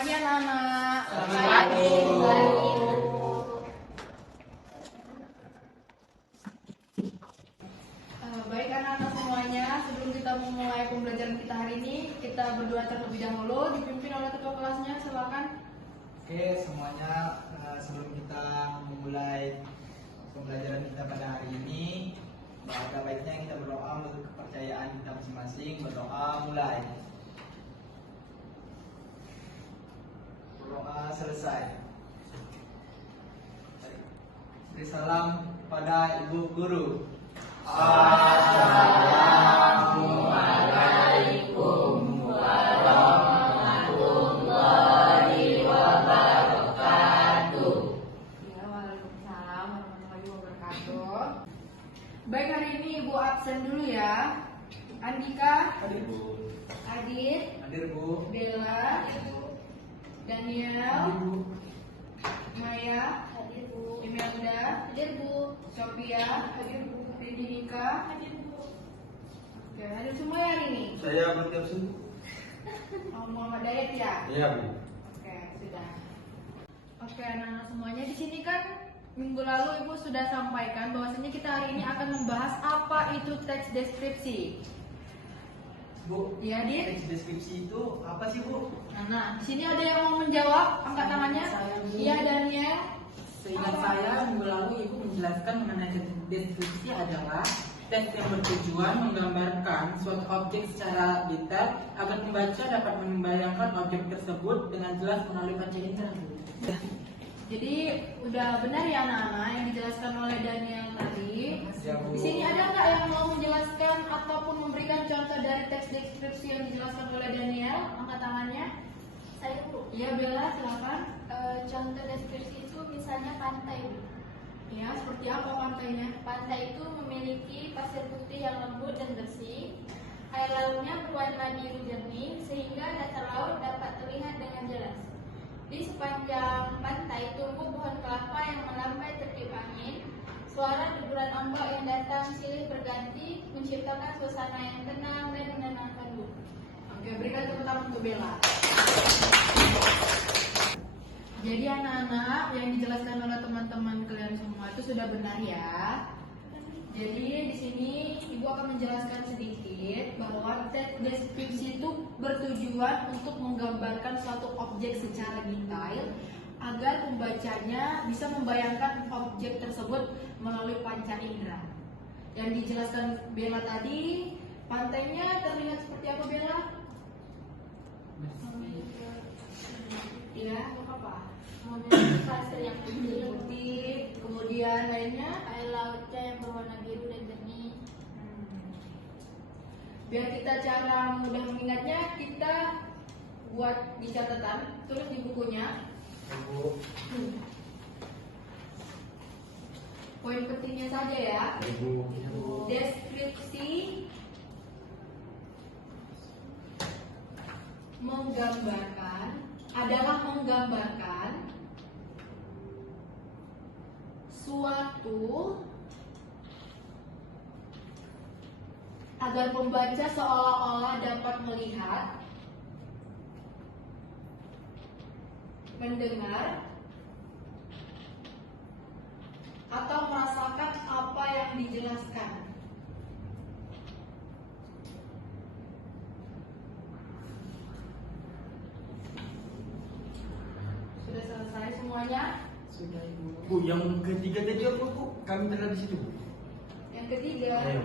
pagi anak-anak. Selamat pagi, Bu. Baik anak-anak semuanya, sebelum kita memulai pembelajaran kita hari ini, kita berdoa terlebih dahulu, dipimpin oleh ketua kelasnya, silakan. Oke semuanya, sebelum kita memulai pembelajaran kita pada hari ini, ada baiknya kita berdoa untuk kepercayaan kita masing-masing. Berdoa mulai. Berdoa selesai. Beri salam pada Ibu Guru. Assalamualaikum warahmatullahi wabarakatuh. Ya, waalaikumsalam warahmatullahi wabarakatuh. Baik, hari ini Ibu absen dulu ya. Andika, Hadir Bu. Adit, Hadir Bu. Bella, Daniel, Hadir Bu. Maya, Hadir Bu. Imelda, Hadir Bu. Sophia, Hadir Bu. Ridika. Hadir Bu. Oke, hadir semua ya hari ini. Saya berarti absen. Muhammad Dayat ya. Iya, Bu. Oke, sudah. Oke, anak-anak semuanya, di sini kan minggu lalu Ibu sudah sampaikan bahwasanya kita hari ini akan membahas apa itu teks deskripsi. Bu, Iya, Dit? teks deskripsi itu apa sih Bu? Nah, di sini ada yang mau menjawab, angkat tangannya. Saya, Bu. Iya, Daniel. Seingat Apa? saya, minggu lalu Ibu menjelaskan mengenai deskripsi adalah teks yang bertujuan menggambarkan suatu objek secara detail agar pembaca dapat membayangkan objek tersebut dengan jelas melalui panca indera. Jadi udah benar ya anak-anak yang dijelaskan oleh Daniel tadi. Ya, Bu. Di sini ada nggak yang mau menjelaskan ataupun memberikan contoh dari teks deskripsi yang dijelaskan oleh Daniel? Angkat tangannya. Saya Bu. Iya, Bella, silakan. Contoh deskripsi itu misalnya pantai Bu. Ya, seperti apa pantainya? Pantai itu memiliki pasir putih yang lembut dan bersih. Air lautnya berwarna biru jernih sehingga dasar laut dapat terlihat dengan jelas. Di sepanjang pantai tumbuh pohon kelapa yang melambai tertiup angin. Suara deburan ombak yang datang silih berganti menciptakan suasana yang tenang dan menenangkan Bu. Oke, berikan tepuk tangan untuk Bella. Jadi anak-anak yang dijelaskan oleh teman-teman kalian semua itu sudah benar ya. Jadi di sini Ibu akan menjelaskan sedikit bahwa teks deskripsi itu bertujuan untuk menggambarkan suatu objek secara detail agar pembacanya bisa membayangkan objek tersebut melalui panca indera. Yang dijelaskan Bella tadi, pantainya terlihat seperti apa Bella? Ya, apa? Memiliki pasir yang putih, Putih, kemudian lainnya. air lautnya yang berwarna biru dan jernih. Biar kita cara mudah mengingatnya, kita buat di catatan, tulis di bukunya. Ya, Bu. Poin pentingnya saja ya. Ibu. Deskripsi menggambarkan suatu agar pembaca seolah-olah dapat melihat, mendengar, atau merasakan apa yang dijelaskan. Sudah selesai semuanya? Sudah Ibu. Bu, yang ketiga tadi apa, Bu? Kami telah di situ, Bu. Yang ketiga, Ayo.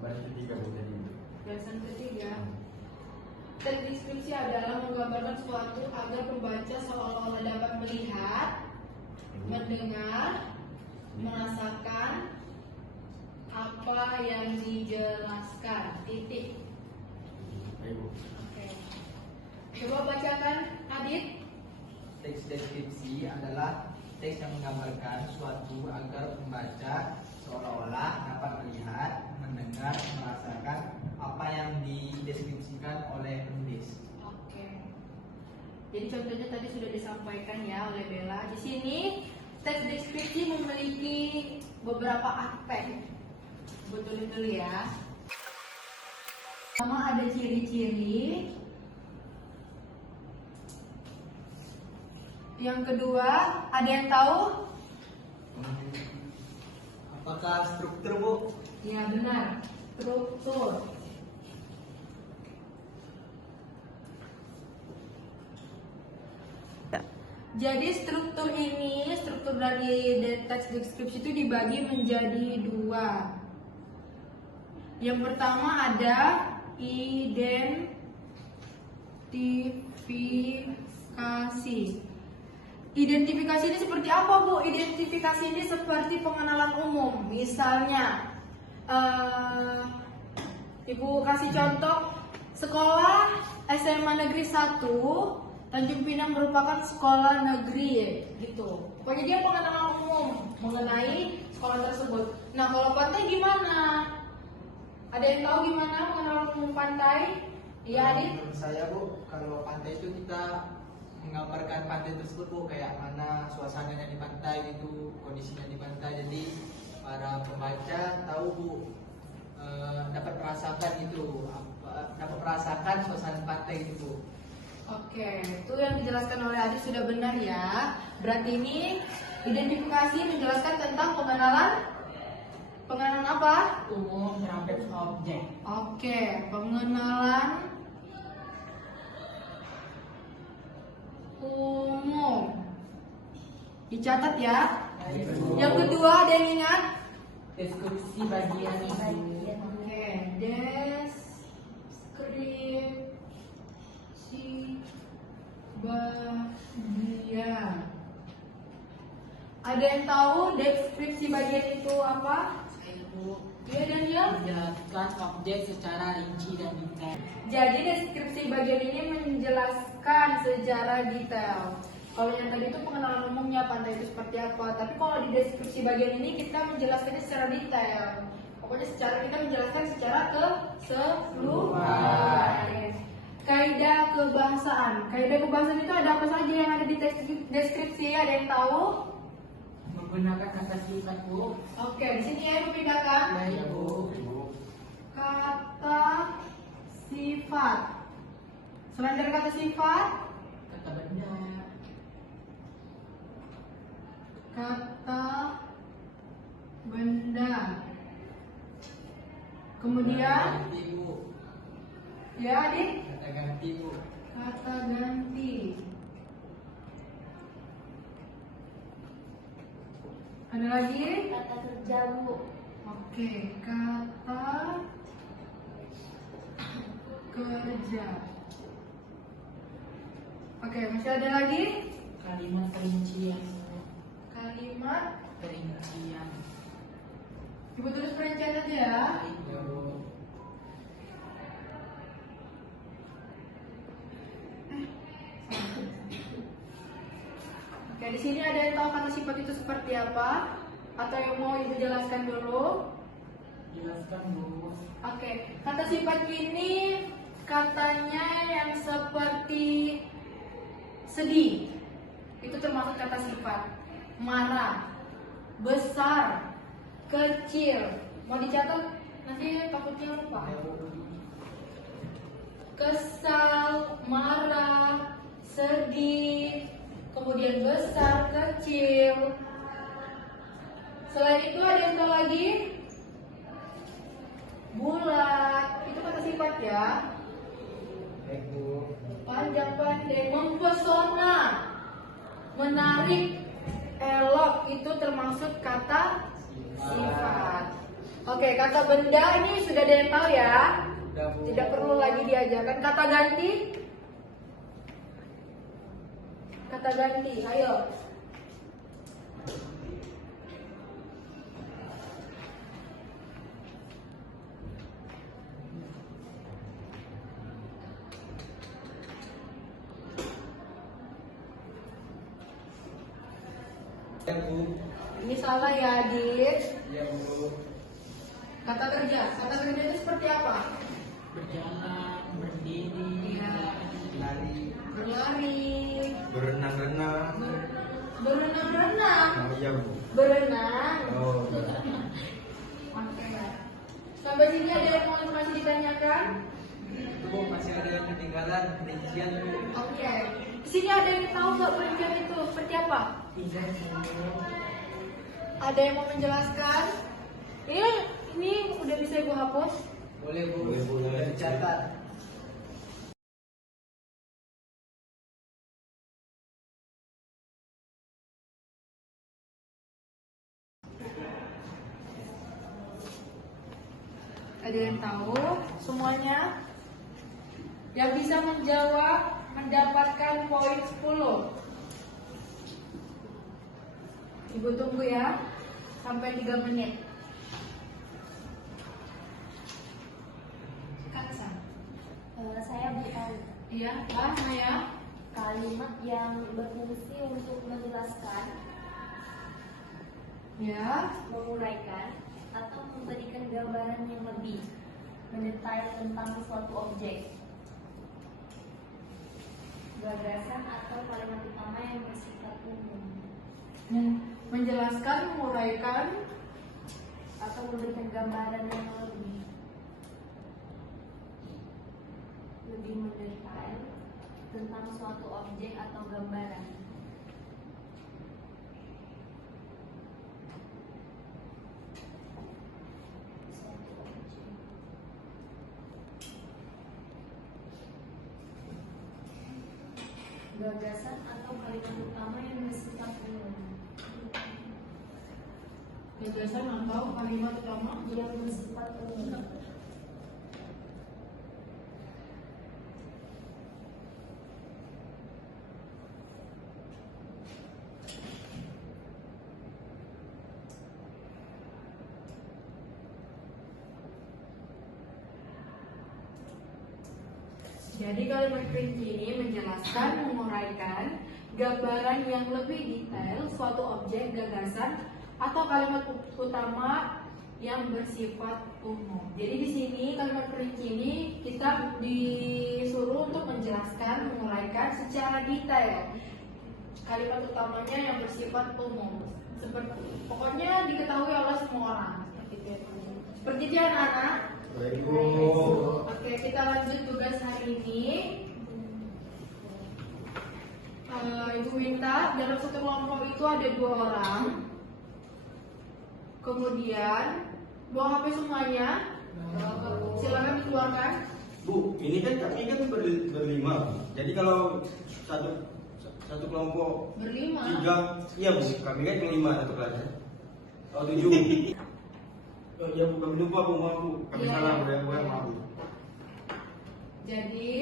Baris ketiga, Bu, tadi. barisan ketiga. Teks deskripsi adalah menggambarkan suatu agar pembaca seolah-olah dapat melihat, mendengar, merasakan apa yang dijelaskan. Titik. Ayo, Bu. Oke. Coba bacakan, Adit. Teks deskripsi adalah teks yang menggambarkan suatu agar pembaca seolah-olah dapat melihat, mendengar, merasakan apa yang dideskripsikan oleh penulis. Oke. Jadi contohnya tadi sudah disampaikan ya oleh Bella. Di sini teks deskripsi memiliki beberapa aspek. Betulin dulu ya. Pertama ada ciri-ciri Yang kedua, ada yang tahu? Apakah struktur, Bu? Ya benar, struktur. Jadi struktur ini, struktur dari teks deskripsi itu dibagi menjadi dua. Yang pertama ada identifikasi. Identifikasi ini seperti apa, Bu? Identifikasi ini seperti pengenalan umum. Misalnya, Ibu kasih contoh sekolah SMA Negeri 1 Tanjung Pinang merupakan sekolah negeri gitu. Pokoknya dia pengenalan umum mengenai sekolah tersebut. Nah, kalau pantai gimana? Ada yang tahu gimana pengenalan umum pantai? Iya, Adit? Menurut saya, Bu, kalau pantai itu kita menggambarkan pantai tersebut, Bu, kayak mana suasananya di pantai itu, kondisinya di pantai. Jadi para pembaca tahu, Bu, dapat merasakan suasana pantai itu, Bu. Oke, itu yang dijelaskan oleh Adit sudah benar ya. Berarti ini identifikasi menjelaskan tentang pengenalan apa? Umum terhadap objek. Oke, pengenalan umum. Dicatat ya. Yang kedua ada yang ingat? Deskripsi bagian itu. Oke, deskripsi bagian. Ada yang tahu deskripsi bagian itu apa? Iya, Daniel? Menjelaskan objek secara rinci dan detail. Jadi deskripsi bagian ini menjelaskan secara detail. Kalau yang tadi itu pengenalan umumnya pantai itu seperti apa, tapi kalau di deskripsi bagian ini kita menjelaskannya secara detail. Pokoknya kita menjelaskan secara keseluruhan. Kaidah kebahasaan. Kaidah kebahasaan itu ada apa saja yang ada di deskripsi? Ada yang tahu? Menggunakan kata sifat, Bu. Oke, di sini ya membedakan Baik, Bu. kata sifat. Selain dari kata sifat, Kata benda. kata benda. Kemudian, Ganti, Bu. ya Adit, Kata ganti, Bu. kata ganti. Ada lagi? Kata kerja, Bu. Oke, kata kerja. Oke, masih ada lagi? Kalimat perincian. Kalimat. Perincian. Ibu tulis perincian aja ya. Baik, Bu. Oke, di sini ada yang tahu kata sifat itu seperti apa? Atau yang mau Ibu jelaskan dulu? Jelaskan, Bu. Oke, kata sifat ini katanya yang seperti sedih. Itu termasuk kata sifat. Marah, besar, kecil. Mau dicatat? Nanti takutnya lupa. Kesal, marah, sedih, kemudian besar, kecil. Selain itu ada yang tahu lagi? Bulat, itu kata sifat ya. Baik, Bu. Panjang pendek, mempesona, menarik, elok, itu termasuk kata sifat. Oke, kata benda ini sudah ada yang tahu ya. Udah, Bu. Tidak perlu lagi diajarkan. Kata ganti. Kata ganti, ayo. Ya, Bu. Ini salah ya, Adit. Ya, Bu. Kata kerja. Kata kerja itu seperti apa? Berjalan, berdiri, Iya. Lari. Berlari, Berenang-renang. berenang-renang, Oh iya, Bu. berenang. Oh. Oke. Sampai sini ada yang mau masih ditanyakan? Bu, masih ada yang ketinggalan perincian, Bu. Oke. Di sini ada yang tahu nggak perincian itu seperti apa? Ada yang mau menjelaskan? Ini udah bisa Ibu hapus? Boleh Bu. Boleh, Bu. Boleh dicatat. Ada yang tahu semuanya? Yang bisa menjawab mendapatkan poin 10. Ibu tunggu ya sampai 3 menit. Kansa. Saya bertahu Iya, Kak Naya. kalimat yang berfungsi untuk menjelaskan, Ya. menguraikan, atau memberikan gambaran yang lebih mendetail tentang suatu objek, gagasan atau kalimat utama yang bersifat umum, Menjelaskan, menguraikan, atau memberikan gambaran yang lebih mendetail tentang suatu objek atau gambaran. Suatu objek. Gagasan atau kalimat utama yang bersifat umum. gagasan atau kalimat utama. Yang bersifat umum. Jadi kalimat perinci ini menjelaskan, menguraikan gambaran yang lebih detail suatu objek, gagasan, atau kalimat utama yang bersifat umum. Jadi di sini kalimat perinci ini kita disuruh untuk menjelaskan, menguraikan secara detail kalimat utamanya yang bersifat umum. Seperti pokoknya diketahui oleh semua orang. Seperti itu ya anak-anak. Baik, Bu. Oke, kita lanjut tugas hari ini. Ibu minta dalam satu kelompok itu ada 2 orang. Kemudian bawa HP semuanya. Silakan dikeluarkan. Bu, ini kan kami kan berlima. Jadi kalau satu kelompok Berlima. 3, iya Bu, kami kan berlima satu kelas ya. Oh 7. Oh iya Bu, kami lupa Bu, maaf Bu. Kami Iya, salah, iya. Bu, maaf Bu. Jadi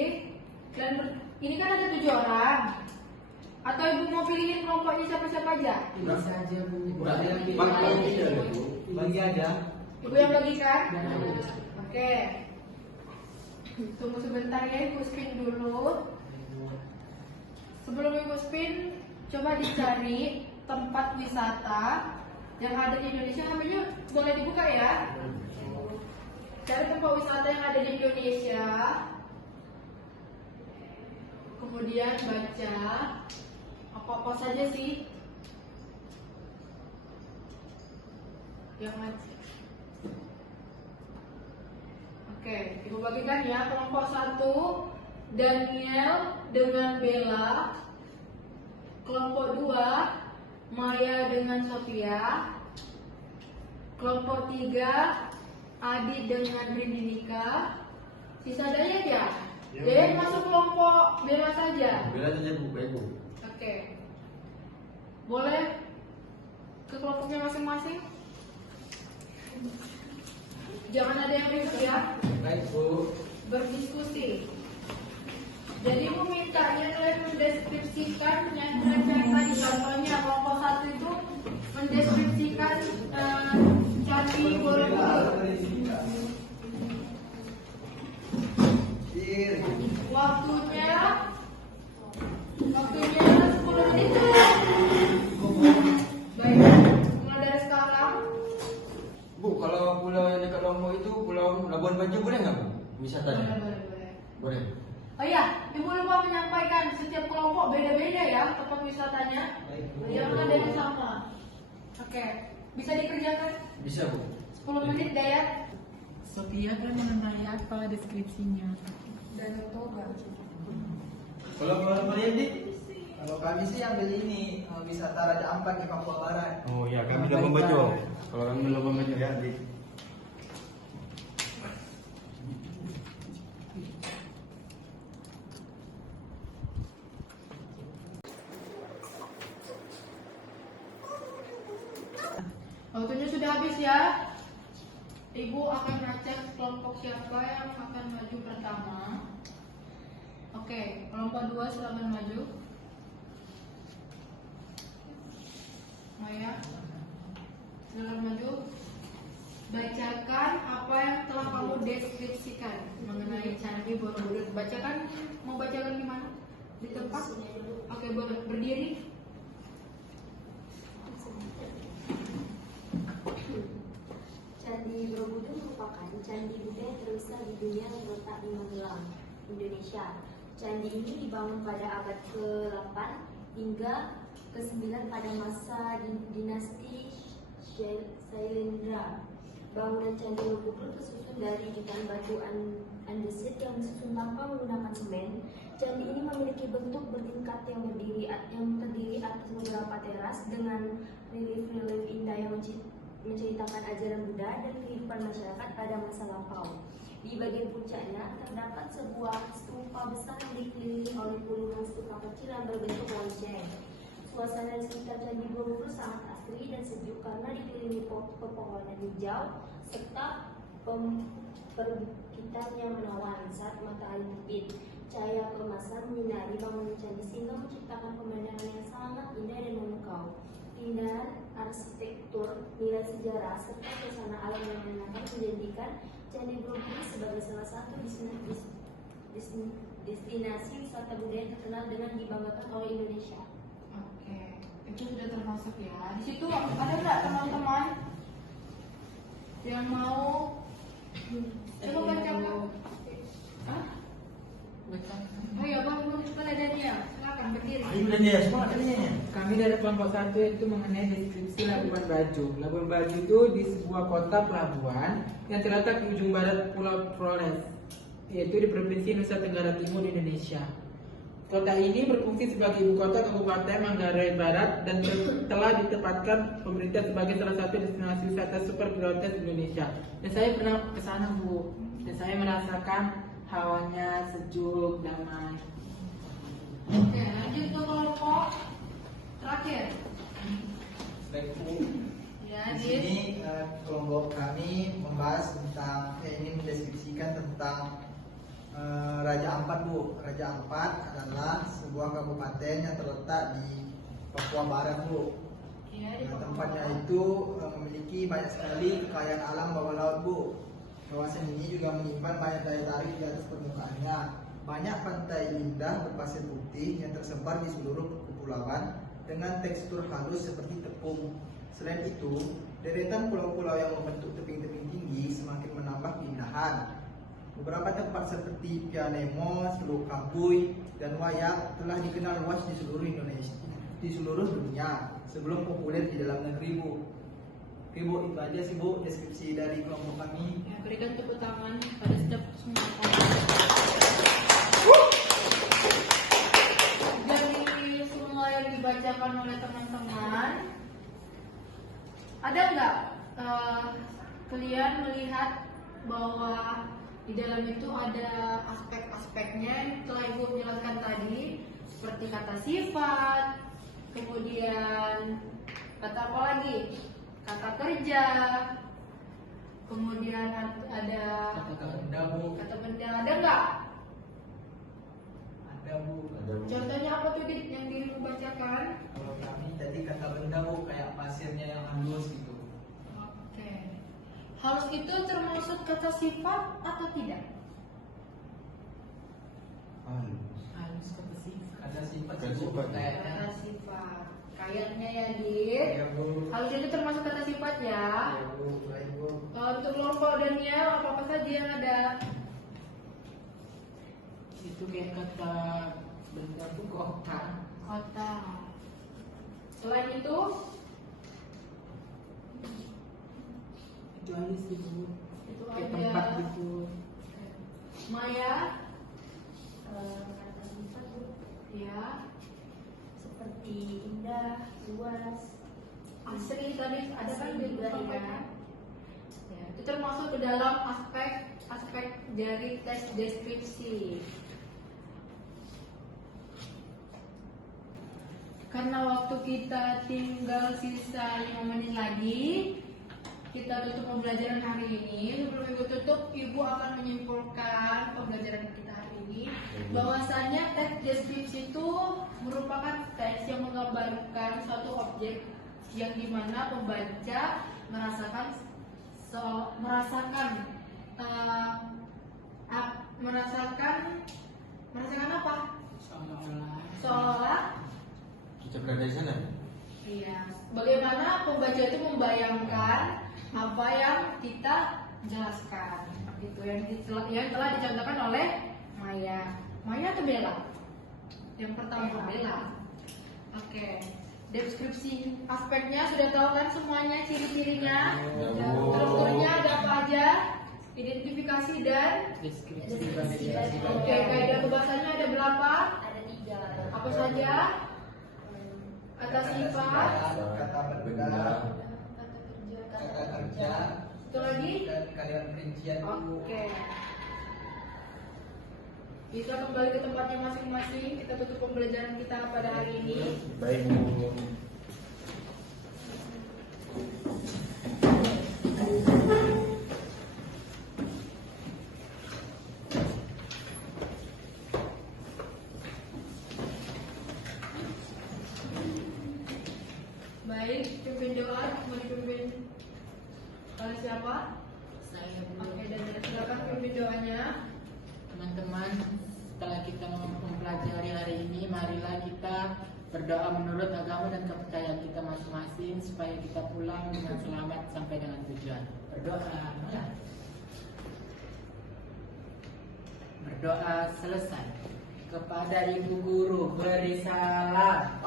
ini kan ada 7 orang. Atau ibu mau pilihin kelompoknya siapa-siapa aja? Bisa aja Bu. Bagi aja Bu. Bagi aja. Ibu yang bagi kan? Oke. Tunggu sebentar ya, ibu spin dulu. Sebelum ibu spin, coba dicari tempat wisata yang ada di Indonesia. HP-nya boleh dibuka ya. Cari tempat wisata yang ada di Indonesia. Kemudian baca apa-apa saja sih yang ada. Oke, ibu bagikan ya. Kelompok 1 Daniel dengan Bella. Kelompok 2 Maya dengan Sophia. Kelompok 3 Adit dengan Rindika. Sisa Dayat ya? Dayat masuk kelompok Bella saja. Bela saja Bu, baik Bu. Oke. Boleh ke kelompoknya masing-masing? Jangan ada yang ribut ya. Baik Bu. Berdiskusi. Jadi ibu mintanya kalian mendeskripsikan yang tadi contohnya kelompok 1 itu mendeskripsikan Candi Borobudur. Waktunya 10 menit. Baik, mulai dari sekarang. Bu, kalau pulau yang dekat Lombok itu Pulau Labuan Bajo boleh nggak Bu? Wisatanya? Boleh. Boleh. Oh iya, ibu lupa menyampaikan setiap kelompok beda-beda ya tempat wisatanya. Jangan ada yang sama. Oke, bisa dikerjakan Bisa Bu. 10 menit Dayat Sophia kan mengenai apa deskripsinya? dan Toga. Kalau kalian di Kalau kami sih ambil ini wisata Raja Ampat di Papua Barat. Oh iya, kami Labuan Bajo. Kalau kami Labuan Bajo ya, di Waktunya sudah habis ya. Ibu akan ngecek kelompok siapa yang akan maju pertama. Oke, kelompok 2 silakan maju. Maya, silakan maju. Bacakan apa yang telah kamu deskripsikan mengenai Candi Borobudur. Bacakan, mau bacakan di mana? Di tempat? Oke, boleh berdiri. Candi Borobudur merupakan candi budaya terbesar di dunia yang terletak di Magelang, Indonesia. Candi ini dibangun pada abad ke-8 hingga ke-9 pada masa dinasti Sailendra. Bangunan Candi Borobudur tersusun dari jutaan batu andesit yang disusun tanpa menggunakan semen. Candi ini memiliki bentuk bertingkat yang terdiri atas beberapa teras dengan relief-relief indah yang menceritakan ajaran Buddha dan kehidupan masyarakat pada masa lampau. Di bagian puncaknya terdapat sebuah stupa besar yang dikelilingi oleh puluhan stupa kecil yang berbentuk lonceng. Suasana di sekitar Candi Borobudur sangat asri dan sejuk karena dikelilingi pepohonan hijau serta perbukitan yang menawan saat matahari terbit. Cahaya keemasan menyinari bangunan candi sehingga menciptakan pemandangan yang sangat indah dan memukau. Keindahan arsitektur, nilai sejarah, serta suasana alam yang menyenangkan menjadikan Candi Borobudur sebagai salah satu destinasi wisata budaya terkenal dengan dibanggakan oleh Indonesia. Oke, itu sudah termasuk ya. Di situ ada nggak teman-teman yang mau coba bacakan? Hah? Oh ya, bang, Dania, silakan berdiri. Ayo dan ya, semangat kalian. Kami dari kelompok 1 itu mengenai deskripsi Labuan Bajo. Labuan Bajo itu di sebuah kota pelabuhan yang terletak di ujung barat Pulau Flores, yaitu di Provinsi Nusa Tenggara Timur, Indonesia. Kota ini berfungsi sebagai ibu kota Kabupaten Manggarai Barat dan telah ditempatkan pemerintah sebagai salah satu destinasi wisata super prioritas Indonesia. Dan saya pernah ke sana, Bu. Dan saya merasakan hawanya sejuk, damai. Oke, lanjut ke kelompok terakhir. Baik Bu, Ya, di sini kelompok kami membahas tentang ini mendeskripsikan tentang Raja Ampat Bu. Raja Ampat adalah sebuah kabupaten yang terletak di Papua Barat Bu. Ya, di Tempatnya itu memiliki banyak sekali kekayaan alam bawah laut Bu. Kawasan ini juga menyimpan banyak daya tarik di atas permukaannya. Banyak pantai indah berpasir putih yang tersebar di seluruh kepulauan dengan tekstur halus seperti tepung. Selain itu, deretan pulau-pulau yang membentuk tebing-tebing tinggi semakin menambah keindahan. Beberapa tempat seperti Pianemo, Teluk Kabui, dan Wayak telah dikenal luas di seluruh Indonesia, di seluruh dunia sebelum populer di dalam negeri Bu. Oke Bu, itu aja sih Bu deskripsi dari kelompok kami. Ya, berikan tepuk tangan pada setiap semua. Dari semua yang dibacakan oleh teman-teman, ada nggak kalian melihat bahwa di dalam itu ada aspek-aspeknya yang telah Ibu jelaskan tadi, seperti kata sifat, kemudian kata apa lagi? Kata kerja, kemudian ada Kata benda Bu. kata benda, ada nggak? Ada Bu. Contohnya apa tuh Dit, yang dirimu bacakan? Kalau kami tadi kata benda Bu, kayak pasirnya yang halus gitu. Oke. Halus itu termasuk kata sifat atau tidak? Halus kata sifat. Ada sifat Kata Bu, sifat. kayaknya. Kata sifat. Kayaknya ya Dit. Ya Bu. Halus itu termasuk kata sifat ya. Ya Bu, baik Bu. Kalau untuk kelompok Daniel, apa-apa saja yang ada? Itu kayak kata benda itu kota. Kota. Selain itu, Itu aja sih, Bu. itu Kayak ada tempat gitu. Maya, Kata sifat Bu, ya. lebih indah, luas. Asli tadi ada kan Asli di juga, sampaikan. Ya, itu termasuk ke dalam aspek dari tes deskripsi. Karena waktu kita tinggal sisa 5 menit lagi, kita tutup pembelajaran hari ini. Sebelum Ibu tutup, Ibu akan menyimpulkan pembelajaran kita hari ini bahwasanya teks deskripsi itu merupakan teks yang menggambarkan suatu objek yang dimana pembaca merasakan apa? Seolah Kita berada di sana. iya. Bagaimana pembaca itu membayangkan apa yang kita jelaskan, seperti itu yang telah dicontohkan oleh Maya. Maya atau Bella? Yang pertama Bella. Oke. Deskripsi aspeknya sudah tahu kan semuanya, ciri-cirinya, strukturnya ada apa aja, identifikasi dan Deskripsi. oke, kaidah kebahasanya ada berapa? Ada 3. Apa saja? Kata sifat, kata benda, kata kerja, itu lagi. dan kalimat perincian. Oke. Bisa kembali ke tempatnya masing-masing. Kita tutup pembelajaran kita pada hari ini. Baik, Bu. Baik, pimpin doa. Mau dipimpin oleh siapa? Saya Oke, dan silakan pimpin doanya. Teman-teman, setelah kita mempelajari hari ini, marilah kita berdoa menurut agama dan kepercayaan kita masing-masing supaya kita pulang dengan selamat sampai dengan tujuan. Berdoa, berdoa selesai. Kepada Ibu Guru beri salam.